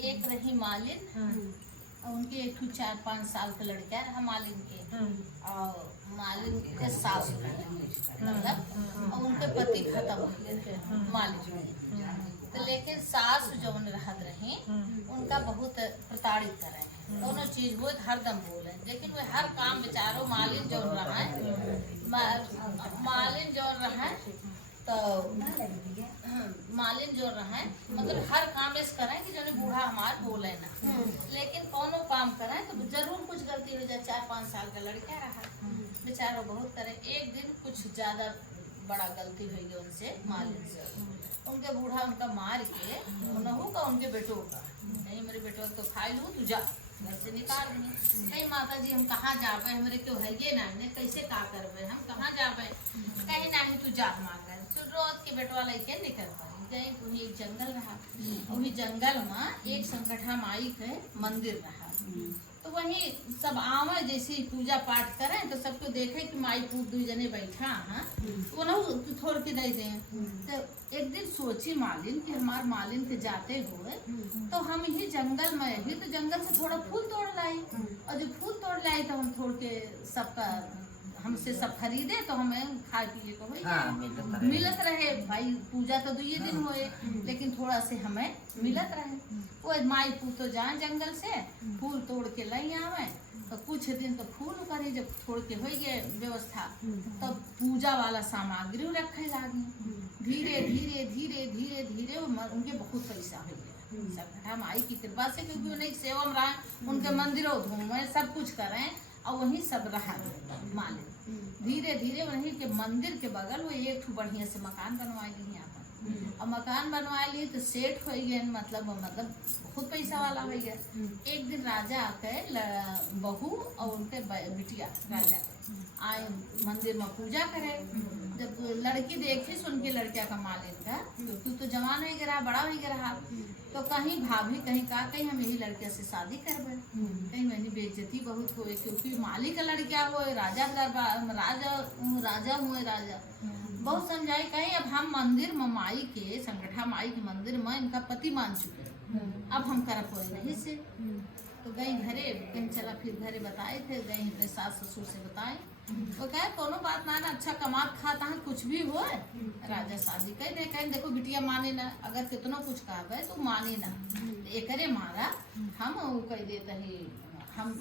एक रही मालिन, उनके एक 4-5 साल का लड़का रहा मालिन के, और मालिन के सास मतलब और उनके पति खत्म हो गए मालिन के। तो लेकिन सास जौन रहत रही उनका बहुत प्रताड़ित करे, दोनों चीज वो हरदम बोले, लेकिन वो हर काम बेचारो मालिन जौन रहा मालिन जौन रहा तो मालिन जो रहे मतलब हर काम ऐसे करें कि जो बूढ़ा हमार बोले ना, लेकिन कोनो काम करें तो जरूर कुछ गलती हो जाए। 4-5 साल का लड़का रहा बेचारा बहुत करे। एक दिन कुछ ज्यादा बड़ा गलती हुई है उनसे मालिन से, उनके बूढ़ा उनका मार के उनहू का उनके बेटों का नहीं मेरे बेटो तो खाई लू तू जा घर से निकाल दी। कहीं माता जी हम कहाँ जाबे, हमारे क्यों है ये नहीं कैसे का करबे, हम कहाँ जाबे, कहीं नहीं तू जा मांगे रोज के बेटवा लेके निकल पाई गई। वही एक जंगल रहा, वही जंगल में एक संकटा माई के मंदिर रहा, तो वही सब आवे जैसे पूजा पाठ करें तो सबको देखे कि माई पूत दू जने बैठा है वो ना छोड़ के दे दे। तो एक दिन सोची मालिन कि हमार मालिन के जाते हुए तो हम ही जंगल में ही तो जंगल से थोड़ा फूल तोड़ लाई, और जब फूल तोड़ लाई तो हम तोड़ के सबका हमसे सब खरीदे तो हमें खाए पिए को मिलत रहे। भाई पूजा तो 2 दिन हुए लेकिन थोड़ा से हमें मिलत रहे। वो माई पू तो जाए जंगल से फूल तोड़ के लाई आवे, तो कुछ दिन तो फूल करे जब थोड़ के हो गए व्यवस्था तब तो पूजा वाला सामग्री रखे लागी। धीरे धीरे धीरे धीरे धीरे उनके बहुत पैसा हो गया संकटा माई की कृपा से, क्योंकि उन्हें सेवा में रहा उनके मंदिरों घूमे सब कुछ करें और वहीं सब रहा मालिन। धीरे धीरे वहीं के मंदिर के बगल वो एक बढ़िया से मकान बनवा ली यहाँ पर, और मकान बनवा लिए तो सेठ हो गए, मतलब बहुत पैसा वाला हो गया। एक दिन राजा आके बहू और उनके बिटिया राजा आए मंदिर में पूजा करे। जब लड़की देखी उनके लड़किया का मालिन का तू तो जवान हो गया बड़ा हो गया, तो कहीं भाभी कहीं का कहीं हम यही लड़किया से शादी करबे, कहीं मैंने बेइज्जती बहुत हुए क्योंकि मालिक का लड़किया हो राजा राजा हुए राजा बहुत समझाई। कहीं अब हम मंदिर में माई के संकटा माई के मंदिर में इनका पति मान चुके, अब हम कर पाए नहीं से। तो गई घरे कहीं चला फिर घरे बताए थे, गई अपने सास ससुर से बताए, वो कहे कोनो बात ना ना अच्छा कमात खाता है कुछ भी हो राजा शादी कर दे। कहीं देखो बिटिया माने ना, अगर कितना कुछ कहबे तो माने ना, एकरे मारा हम कह देते ही हम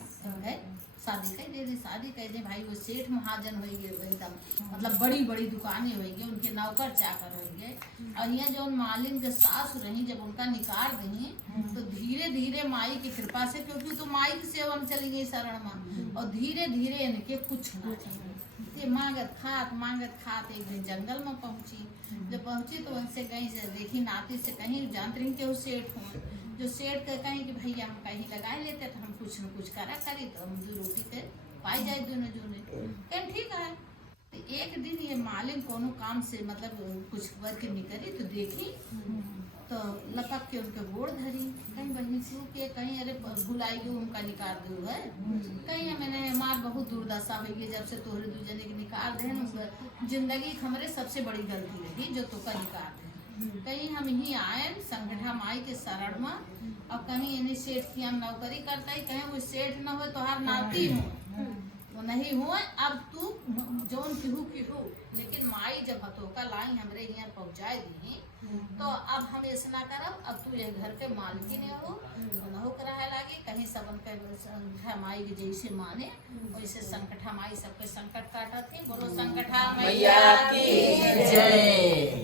शादी कह दे, शादी कह दे। भाई वो सेठ महाजन हो गए एकदम, मतलब बड़ी बड़ी दुकानें हो गई, उनके नौकर चाकर हो गए। और यहाँ जो मालिन के सास रही जब उनका निकाल रही तो धीरे धीरे माई की कृपा से, क्योंकि तो माई की सेवा में चली गई शरण में, और धीरे धीरे इनके कुछ ना मांगत खात एक दिन जंगल में पहुंची। जब पहुंची तो उनसे कहीं से देखी नाती से कहीं जानते रही के सेठ हुए, जो सेठ के कहीं कि भैया हम कहीं लगा लेते तो हम कुछ न कुछ करा करी तो हम 2 रोटी के पाई जाए दोनों जोने। कहीं ठीक है। तो एक दिन ये मालिन कोनो काम से मतलब कुछ वर्क निकली तो देखी तो लपक के उनके गोड़ धरी, कहीं बहनी से के कहीं अरे भुलाई गई उनका निकाल दो है, कहीं मैंने मार बहुत दुर्दशा हुई जब से तोहरे 2 जने के निकाल दे। जिंदगी हमारे सबसे बड़ी गलती रही जो तो का निकाल दे। कहीं हम ही आए संकटा माई के शरण में, और कहीं इन्हें सेठ की हम नौकरी करता है, कहीं वो सेठ न हो तो हर नाती हो वो नहीं हुए। अब तू जोन की हो लेकिन माई जब हथोका लाई हमरे यहाँ पहुँचाए दी तो अब हम ऐसा ना करब, अब तू ये घर के मालकिन हो नहो कराए लागे। कहीं सबन के माई के जैसे माने वैसे संकटा माई सबके संकट काटा थे। बोलो संकटा मैया की जय।